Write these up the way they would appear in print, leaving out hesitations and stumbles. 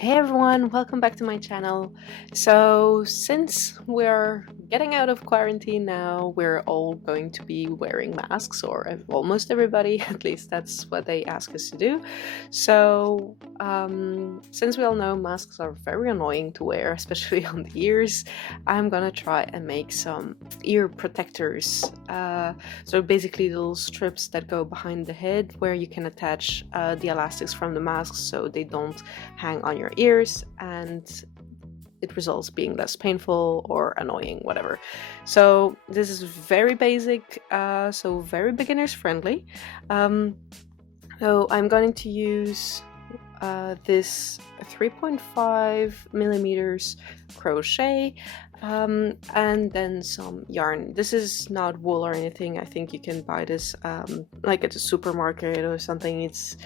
Hey everyone, welcome back to my channel. So, since we're getting out of quarantine now, we're all going to be wearing masks, or almost everybody, at least that's what they ask us to do. So, since we all know masks are very annoying to wear, especially on the ears, I'm gonna try and make some ear protectors. So, basically, little strips that go behind the head where you can attach the elastics from the masks so they don't hang on your ears and it results being less painful or annoying, whatever. So this is very basic, so very beginners friendly. So I'm going to use this 3.5 millimeters crochet and then some yarn. This is not wool or anything. I think you can buy this like at a supermarket or something. It's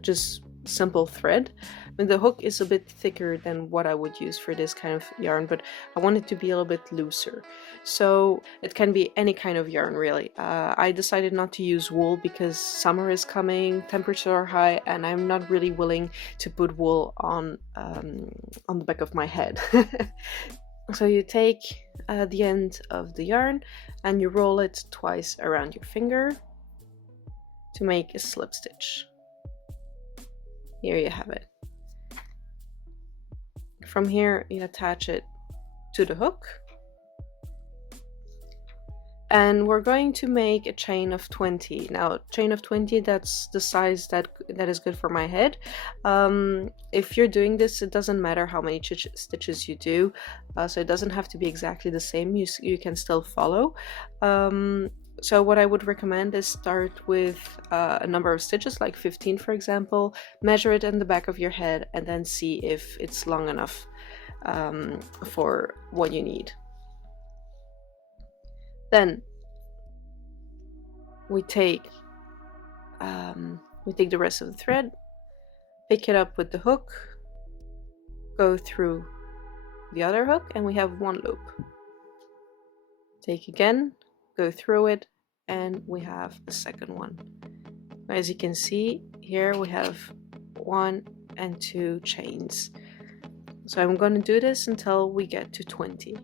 just simple thread. And the hook is a bit thicker than what I would use for this kind of yarn, but I want it to be a little bit looser. So it can be any kind of yarn, really. I decided not to use wool because summer is coming, temperatures are high, and I'm not really willing to put wool on the back of my head. So you take the end of the yarn and you roll it twice around your finger to make a slip stitch. Here you have it. From here you attach it to the hook, and we're going to make a chain of 20. Now, chain of 20, that's the size that is good for my head. If you're doing this, it doesn't matter how many stitches you do, so it doesn't have to be exactly the same. You can still follow. So what I would recommend is start with a number of stitches, like 15 for example, measure it in the back of your head, and then see if it's long enough for what you need. Then we take the rest of the thread, pick it up with the hook, go through the other hook, and we have one loop. Take again, go through it, and we have a second one. As you can see, here we have 1 and 2 chains. So I'm going to do this until we get to 20.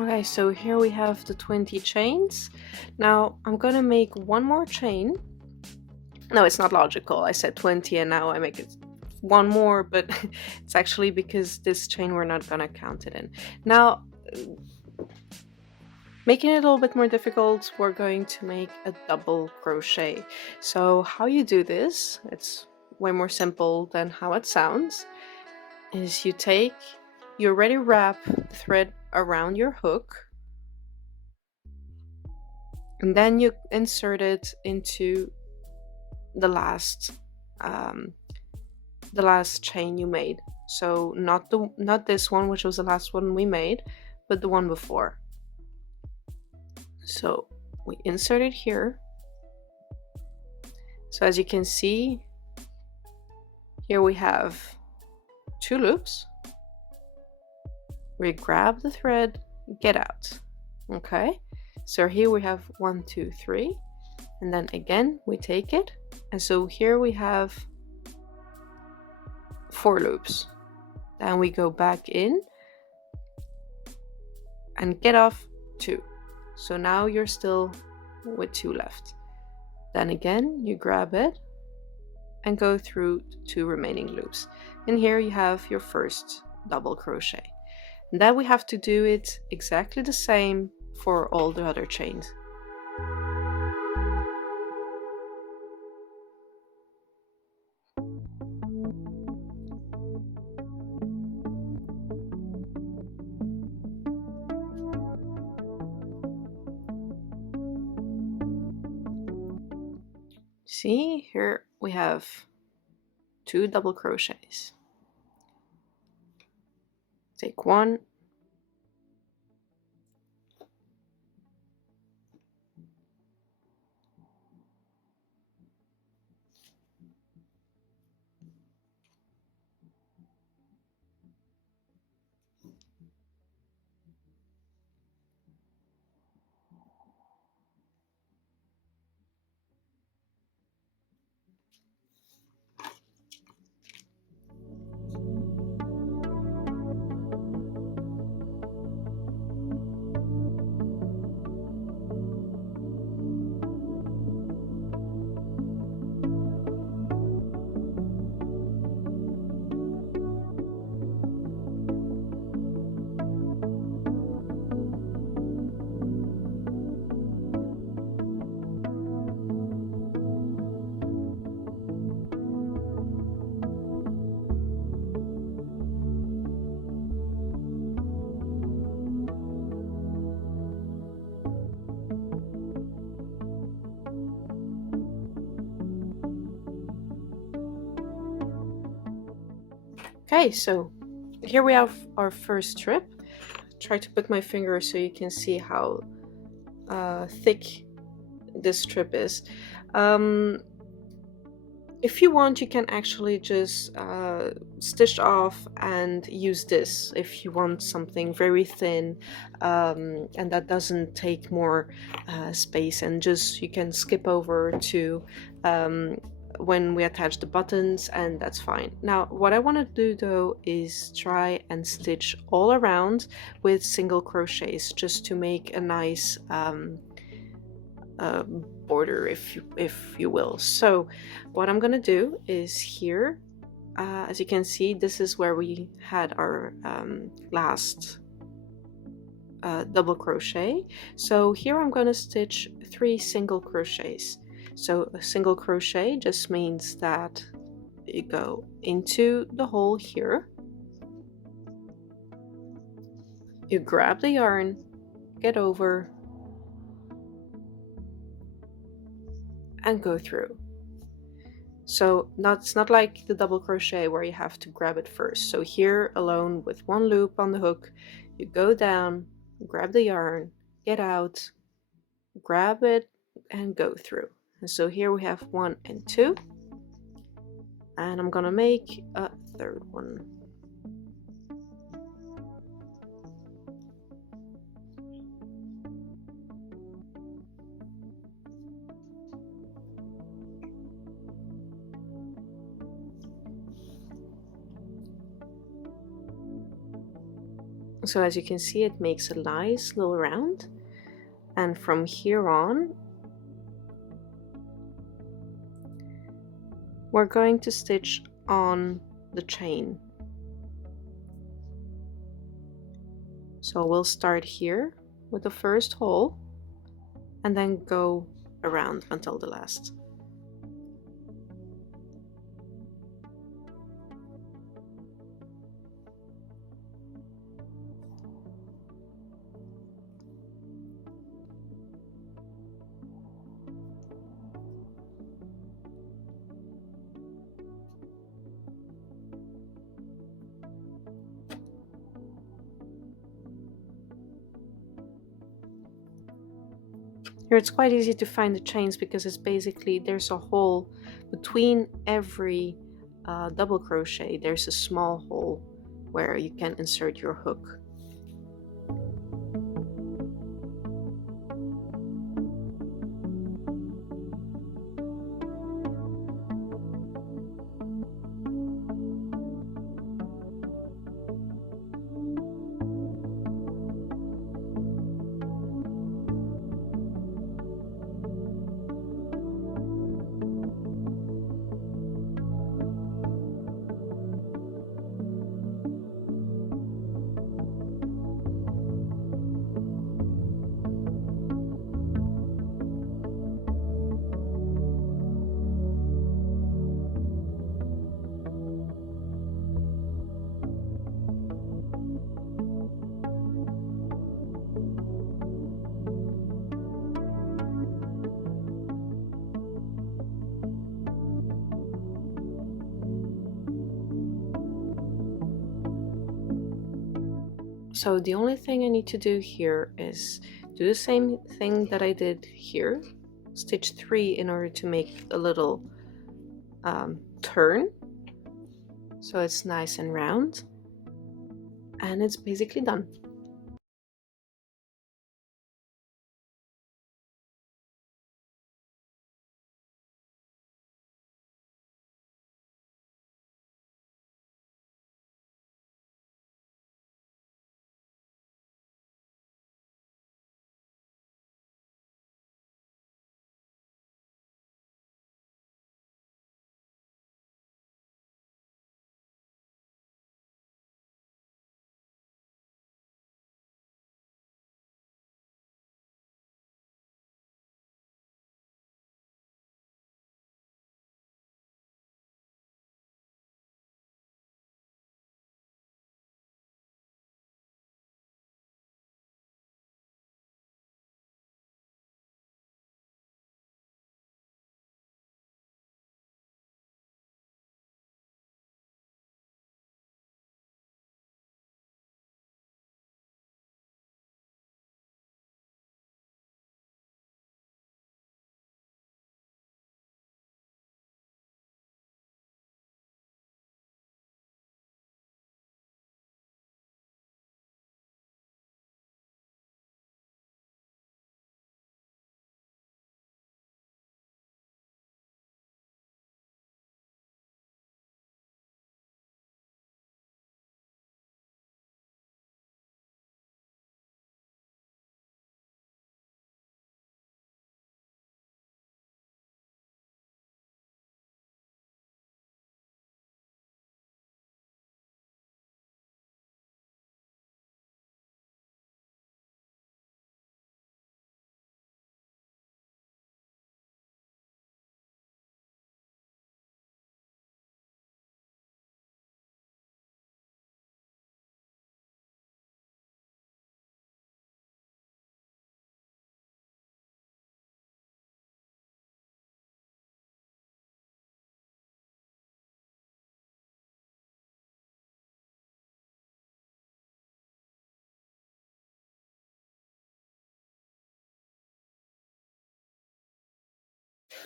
Okay, so here we have the 20 chains. Now I'm gonna make one more chain. No, it's not logical. I said 20 and now I make it one more, but it's actually because this chain we're not gonna count it in. Now, making it a little bit more difficult, we're going to make a double crochet. So how you do this, it's way more simple than how it sounds, is you already wrap the thread around your hook, and then you insert it into the last chain you made. So not this one, which was the last one we made, but the one before. So we insert it here. So as you can see, here we have 2 loops. We grab the thread, get out. Okay, so here we have 1, 2, 3, and then again we take it, and so here we have 4 loops. Then we go back in and get off 2. So now you're still with 2 left. Then again you grab it and go through 2 remaining loops, and here you have your first double crochet. And then we have to do it exactly the same for all the other chains. See, here we have 2 double crochets. Take one, Okay, so here we have our first strip. Try to put my finger so you can see how thick this strip is. If you want, you can actually just stitch off and use this if you want something very thin and that doesn't take more space, and just you can skip over to when we attach the buttons, and that's fine. Now what I want to do though is try and stitch all around with single crochets just to make a nice border, if you will. So what I'm gonna do is here, as you can see, this is where we had our last double crochet. So here I'm gonna stitch 3 single crochets. So a single crochet just means that you go into the hole here, you grab the yarn, get over and go through. So it's not like the double crochet where you have to grab it first. So here alone with 1 loop on the hook, you go down, grab the yarn, get out, grab it and go through. And so here we have 1 and 2, and I'm gonna make a third one. So as you can see, it makes a nice little round, and from here on we're going to stitch on the chain. So we'll start here with the first hole and then go around until the last. Here it's quite easy to find the chains because it's basically, there's a hole between every double crochet. There's a small hole where you can insert your hook. So the only thing I need to do here is do the same thing that I did here, stitch 3 in order to make a little turn so it's nice and round, and it's basically done.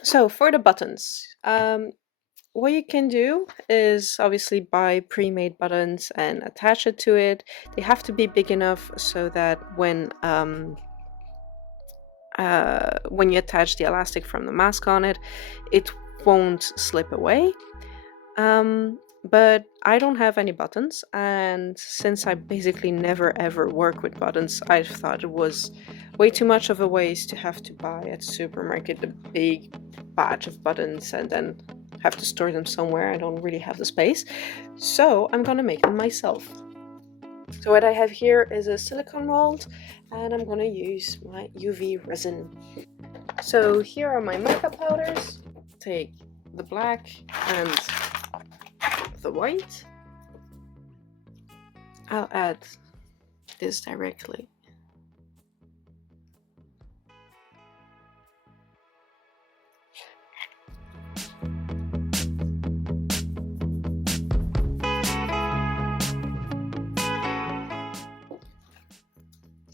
So for the buttons, what you can do is obviously buy pre-made buttons and attach it to it. They have to be big enough so that when you attach the elastic from the mask on it, it won't slip away. But I don't have any buttons, and since I basically never ever work with buttons, I thought it was way too much of a waste to have to buy at the supermarket a big batch of buttons and then have to store them somewhere. I don't really have the space, so I'm gonna make them myself. So what I have here is a silicone mold, and I'm gonna use my UV resin. So here are my mica powders. Take the black and the white. I'll add this directly.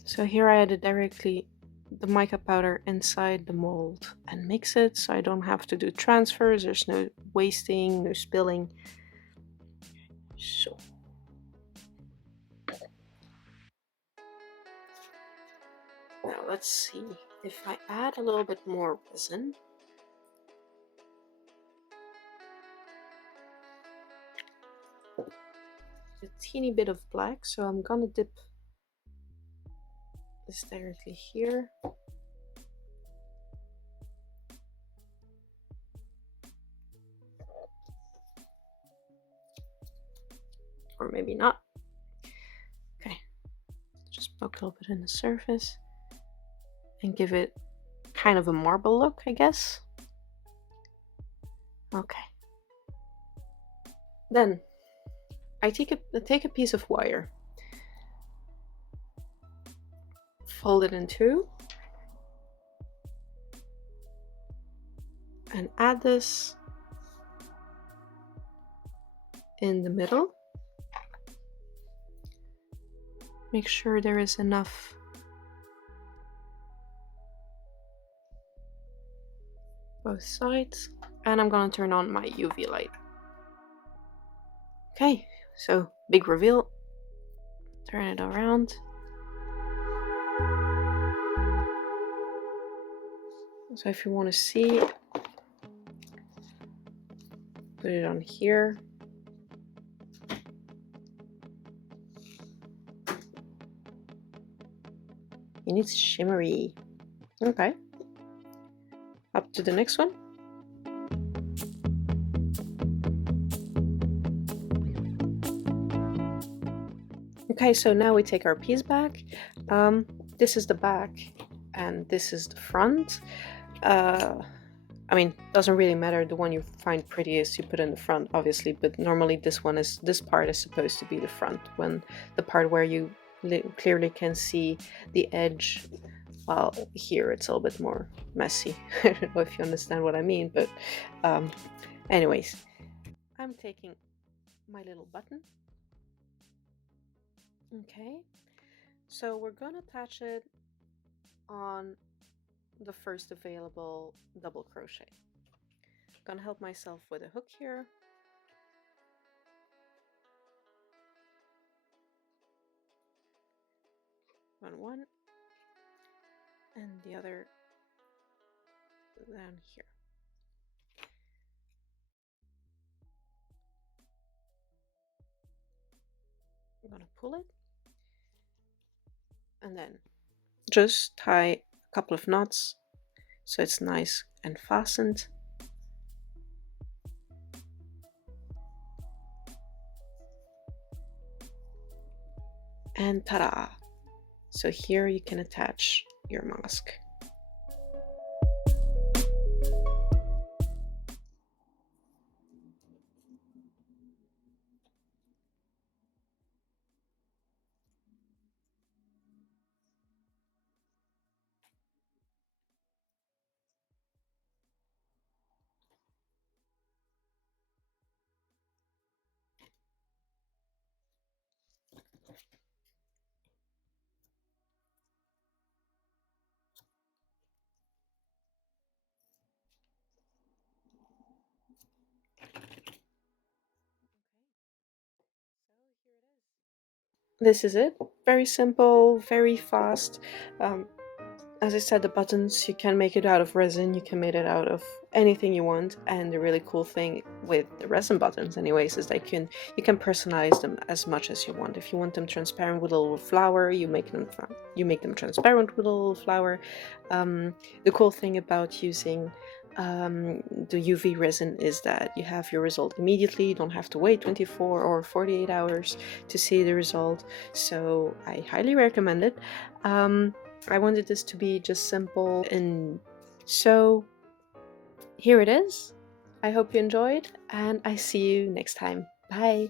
So here I added directly the mica powder inside the mold and mix it so I don't have to do transfers. There's no wasting, no spilling. So now let's see if I add a little bit more resin. A teeny bit of black, so I'm gonna dip this directly here. Or maybe not. Okay, just poke a little bit in the surface and give it kind of a marble look, I guess. Okay. Then I take a piece of wire, fold it in two, and add this in the middle. Make sure there is enough both sides. And I'm gonna turn on my UV light. Okay, so big reveal. Turn it around. So if you want to see, put it on here. And it's shimmery. Okay. Up to the next one. Okay, so now we take our piece back. This is the back and this is the front. I mean, doesn't really matter. The one you find prettiest you put in the front, obviously, but normally this part is supposed to be the front, when the part where you clearly can see the edge. Well, here it's a little bit more messy. I don't know if you understand what I mean, but anyways, I'm taking my little button. Okay, so we're gonna attach it on the first available double crochet. I'm gonna help myself with a hook here. Run one and the other down here. I'm gonna pull it and then just tie a couple of knots so it's nice and fastened. And ta-da! So here you can attach your mask. This is it. Very simple, very fast. As I said, the buttons, you can make it out of resin, you can make it out of anything you want, and the really cool thing with the resin buttons anyways is that you can personalize them as much as you want. If you want them transparent with a little flower, you make them transparent with a little flower. The cool thing about using the UV resin is that you have your result immediately. You don't have to wait 24 or 48 hours to see the result, so I highly recommend it. I wanted this to be just simple, and so here it is. I hope you enjoyed, and I see you next time. Bye!